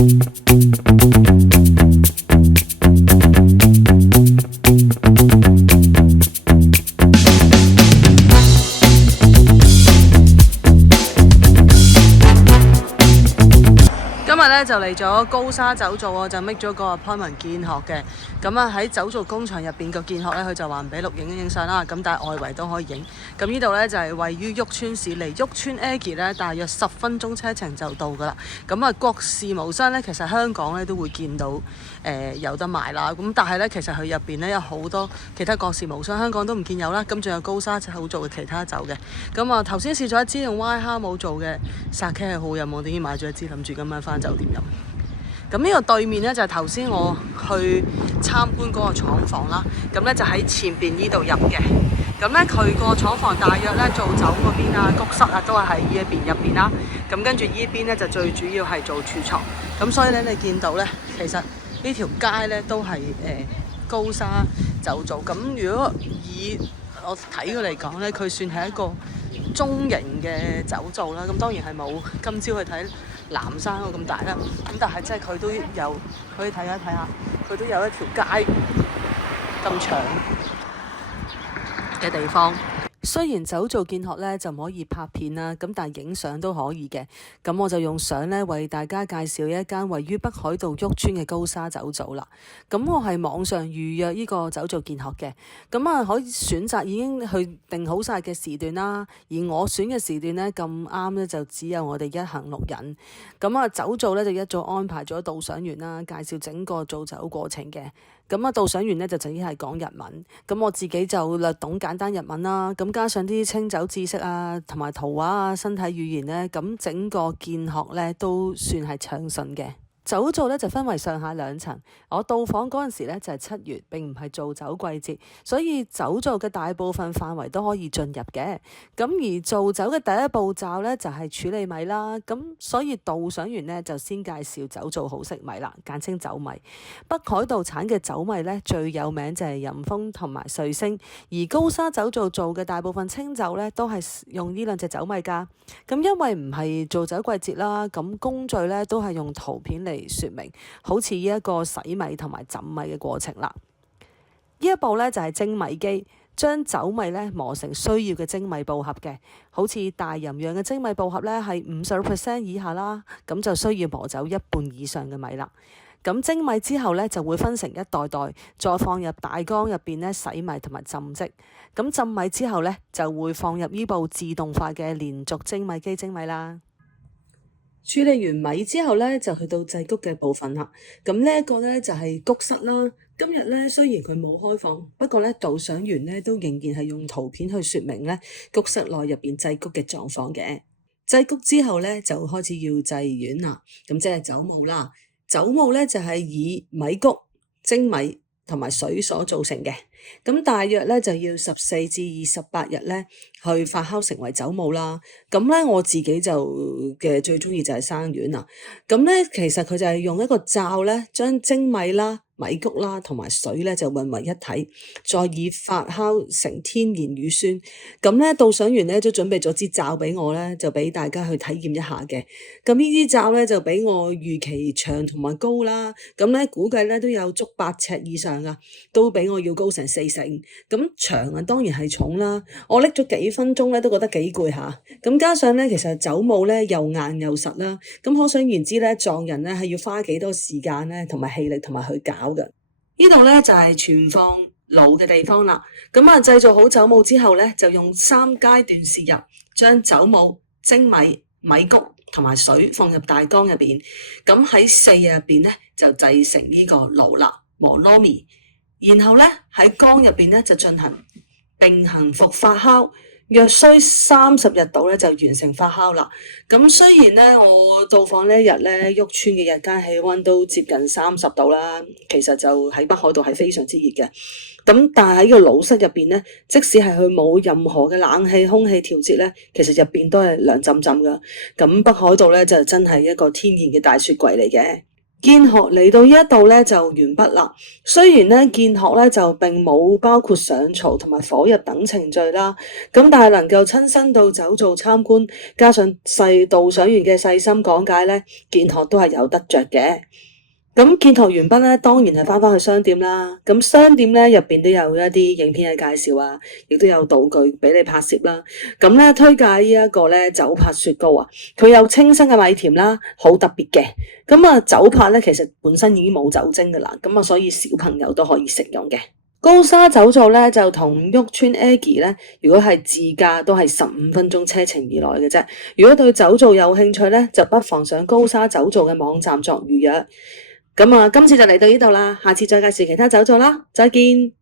今日咧就嚟咗高沙酒造，我就 make 咗個 appointment 見學嘅。咁啊喺酒造工場入邊個見學咧，佢就話唔俾錄影相啦。咁但係外圍都可以影。咁呢度咧就係位於旭川市，離旭川 Egi 咧大約10分鐘車程就到噶啦。咁啊國士無雙咧，其實香港咧都會見到有得賣啦。咁但係咧其實佢入邊咧有好多其他國士無雙，香港都唔見有啦。咁仲有高沙酒造嘅其他酒嘅。咁啊頭先試咗一支用 Y 哈姆做嘅 Sake 係好飲，我哋已經買咗一支，諗住今晚翻酒店飲。咁呢個對面呢，就係頭先我去參觀嗰個廠房啦，咁呢，就喺前邊呢度入嘅。咁呢，佢個廠房大約呢，做酒嗰邊啊、谷室啊都係喺呢一邊入邊啦。咁跟住呢邊呢，就最主要係做儲藏。咁所以呢，你見到呢，其實呢條街呢，都係高沙酒造。咁如果以我睇佢嚟講呢，佢算係一個中型嘅酒造啦。咁當然係冇今朝去睇南山嗰咁大啦，咁但係即係佢都有可以睇下，佢都有一條街咁長嘅地方。雖然酒造見學咧就唔可以拍片啦，咁但係影相都可以嘅。咁我就用相咧為大家介紹一間位於北海道旭川嘅高沙酒造啦。咁我係網上預約呢個酒造見學嘅，咁啊可以選擇已經去定好晒嘅時段啦。而我選嘅時段咧咁啱咧就只有我哋一行6人。咁啊酒造咧就一早安排咗導賞員啦，介紹整個造酒過程嘅。咁啊導賞員咧就淨係講日文，咁我自己就略懂簡單日文啦。咁加上啲清酒知識啊，同埋圖畫啊、身體語言咧，咁整個見學咧都算係暢順嘅。酒造咧就分為上下2層。我到訪嗰陣時咧就係7月，並唔係造酒季節，所以酒造嘅大部分範圍都可以進入嘅。咁而造酒嘅第一步驟咧就係處理米啦。咁所以導賞員咧就先介紹酒造好色米啦，簡稱酒米。北海道產嘅酒米咧最有名就係吟豐同埋瑞星，而高沙酒造做嘅大部分清酒咧都係用呢2隻酒米㗎。咁因為唔係造酒季節啦，咁工序咧都係用圖片嚟說明，好似呢一個洗米同埋浸米嘅過程啦。呢一步咧就係蒸米機，將酒米咧磨成需要嘅精米步合嘅。好似大吟釀嘅精米步合咧係50% 以下啦，咁就需要磨走1半以上嘅米啦。咁蒸米之後咧就會分成一袋袋，再放入大缸入邊咧洗米同埋浸漬。咁浸米之後咧就會放入呢部自動化嘅連續蒸米機蒸米啦。處理完米之後咧，就去到製穀嘅部分啦。咁呢一個咧就係穀室啦。今日咧雖然佢冇開放，不過咧導賞員咧都仍然係用圖片去說明咧穀室內入邊製穀嘅狀況嘅。製穀之後咧就開始要製丸啦。咁即係酒母啦。酒母咧就係以米穀、精米同埋水所造成嘅。咁大約咧就要14至28日咧去發酵成為酒母啦。咁咧我自己就嘅最中意就係生丸啦。咁咧其實佢就係用一個罩咧將精米啦、米穀啦同埋水咧就混為一體，再以發酵成天然乳酸。咁咧導賞員咧都準備咗支罩俾我咧，就俾大家去體驗一下嘅。咁呢支罩咧就比我預期長同埋高啦。咁咧估計咧都有足8尺以上噶，都比我要高成4成。咁長啊當然係重啦，我拎咗幾分鐘咧都覺得幾攰下。咁加上咧其實酒母咧又硬又實啦，咁可想而知咧撞人咧係要花幾多時間咧同埋氣力同埋去搞嘅。呢度咧就係存放爐嘅地方啦。咁啊製造好酒母之後咧就用3階段試入，將酒母、精米、米穀同埋水放入大缸入邊。咁喺4日入邊咧就製成呢個爐啦，磨糯米。然後咧喺缸入邊咧就進行並行復發酵，約需30日度咧就完成發酵啦。咁雖然咧我到訪呢一日咧，旭川嘅日間氣溫都接近30度啦，其實就喺北海道係非常之熱嘅。咁但係喺個爐室入邊咧，即使係佢冇任何嘅冷氣、空氣調節咧，其實入邊都係涼浸浸噶。咁北海道咧就真係一個天然嘅大雪櫃嚟嘅。見學嚟到呢一度咧就完畢啦。雖然咧見學咧就並冇包括上槽同埋火入等程序啦，咁但係能夠親身到酒造參觀，加上導賞員嘅細心講解咧，見學都係有得着嘅。咁見學完畢咧，當然係翻去商店啦。咁商店咧入邊都有一啲影片嘅介紹啊，亦都有道具俾你拍攝啦。咁咧推介呢一個咧酒拍雪糕啊，佢有清新嘅米甜啦，好特別嘅。咁啊酒拍咧其實本身已經冇酒精噶啦，咁啊所以小朋友都可以食用嘅。高沙酒造咧就同屋邨 Aggie 咧，如果係自駕都係15分鐘車程以內嘅啫。如果對酒造有興趣咧，就不妨上高沙酒造嘅網站作預約。咁啊，今次就嚟到呢度啦，下次再介紹其他酒造啦，再見。